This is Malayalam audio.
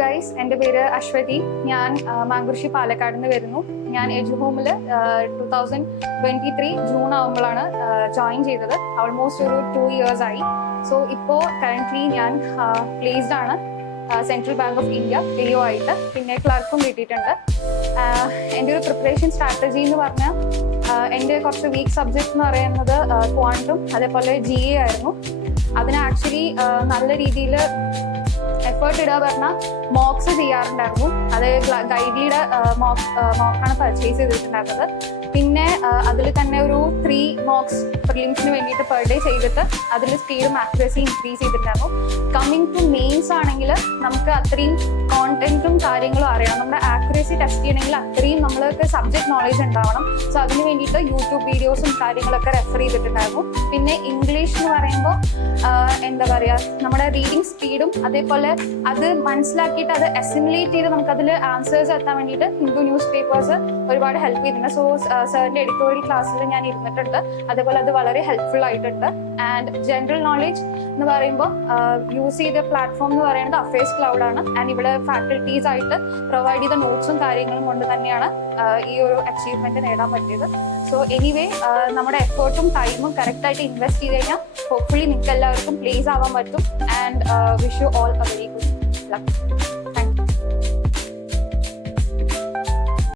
ഗൈസ്, എൻ്റെ പേര് അശ്വതി. ഞാൻ മാങ്കുറിശ്ശി പാലക്കാട് നിന്ന് വരുന്നു. ഞാൻ എജുഹോമിൽ 2023 ജൂൺ ആകുമ്പോഴാണ് ജോയിൻ ചെയ്തത്. ഓൾമോസ്റ്റ് ഒരു 2 years ആയി. സോ ഇപ്പോൾ കറൻ്റ്ലി ഞാൻ പ്ലേസ്ഡ് ആണ് central bank of India PO ആയിട്ട്. പിന്നെ ക്ലർക്കും കിട്ടിയിട്ടുണ്ട്. എൻ്റെ ഒരു പ്രിപ്പറേഷൻ സ്ട്രാറ്റജി എന്ന് പറഞ്ഞാൽ എൻ്റെ കുറച്ച് വീക്ക് സബ്ജക്റ്റ് എന്ന് പറയുന്നത് ക്വാണ്ടും അതേപോലെ GA ആയിരുന്നു. അതിന് ആക്ച്വലി നല്ല രീതിയിൽ എഫേർട്ട് ഇടുക പറഞ്ഞാൽ മോക്സ് ചെയ്യാറുണ്ടായിരുന്നു. അത് ഗൈഡ്ലിയുടെ മോക്കാണ് പർച്ചേസ് ചെയ്തിട്ടുണ്ടായിരുന്നത്. പിന്നെ അതിൽ തന്നെ ഒരു 3 മോക്സ് പ്രിലിംസിന് വേണ്ടിയിട്ട് പെർ ഡേ ചെയ്തിട്ട് അതിൽ സ്പീഡും ആക്യുറസി ഇൻക്രീസ് ചെയ്തിട്ടുണ്ടായിരുന്നു. കമ്മിങ് ടു മെയിൻസ് ആണെങ്കിൽ നമുക്ക് അത്രയും കോണ്ടന്റും കാര്യങ്ങളും അറിയണം. നമ്മുടെ ആക്യുറസി ടെസ്റ്റ് ചെയ്യണമെങ്കിൽ അത്രയും നമ്മൾക്ക് സബ്ജക്ട് നോളേജ് ഉണ്ടാവണം. സോ അതിന് വേണ്ടിയിട്ട് യൂട്യൂബ് വീഡിയോസും കാര്യങ്ങളൊക്കെ റെഫർ ചെയ്തിട്ടുണ്ടായിരുന്നു. പിന്നെ ഇംഗ്ലീഷ് എന്ന് പറയുമ്പോൾ എന്താ പറയുക, നമ്മുടെ റീഡിങ് സ്പീഡും അതേപോലെ അത് മനസ്സിലാക്കിയിട്ട് അത് അസിമുലേറ്റ് ചെയ്ത് നമുക്കതിൽ ആൻസേഴ്സ് എത്താൻ വേണ്ടിയിട്ട് ഹിന്ദു ന്യൂസ് പേപ്പേഴ്സ് ഒരുപാട് ഹെൽപ്പ് ചെയ്തിട്ടുണ്ട്. സോ സാറിൻ്റെ എഡിറ്റോറിയൽ ക്ലാസ്സിൽ ഞാൻ ഇരുന്നിട്ടുണ്ട്. അതേപോലെ അത് വളരെ ഹെൽപ്ഫുൾ ആയിട്ടുണ്ട്. ആൻഡ് ജനറൽ നോളേജ് എന്ന് പറയുമ്പോൾ യൂസ് ചെയ്ത പ്ലാറ്റ്ഫോം എന്ന് പറയുന്നത് അഫയേഴ്സ് ക്ലൗഡാണ്. ആൻഡ് ഇവിടെ ഫാക്കൽറ്റീസ് ആയിട്ട് പ്രൊവൈഡ് ചെയ്ത നോട്ട്സും കാര്യങ്ങളും കൊണ്ട് തന്നെയാണ് ഈ ഒരു അച്ചീവ്മെന്റ് നേടാൻ പറ്റിയത്. സോ എനിവേ, നമ്മുടെ എഫേർട്ടും ടൈമും കറക്റ്റായിട്ട് ഇൻവെസ്റ്റ് ചെയ്ത് കഴിഞ്ഞാൽ ഹോപ്പ്ഫുള്ളി നിങ്ങൾക്ക് എല്ലാവർക്കും പ്ലേസ് ആവാൻ പറ്റും. And wish you all A very good luck.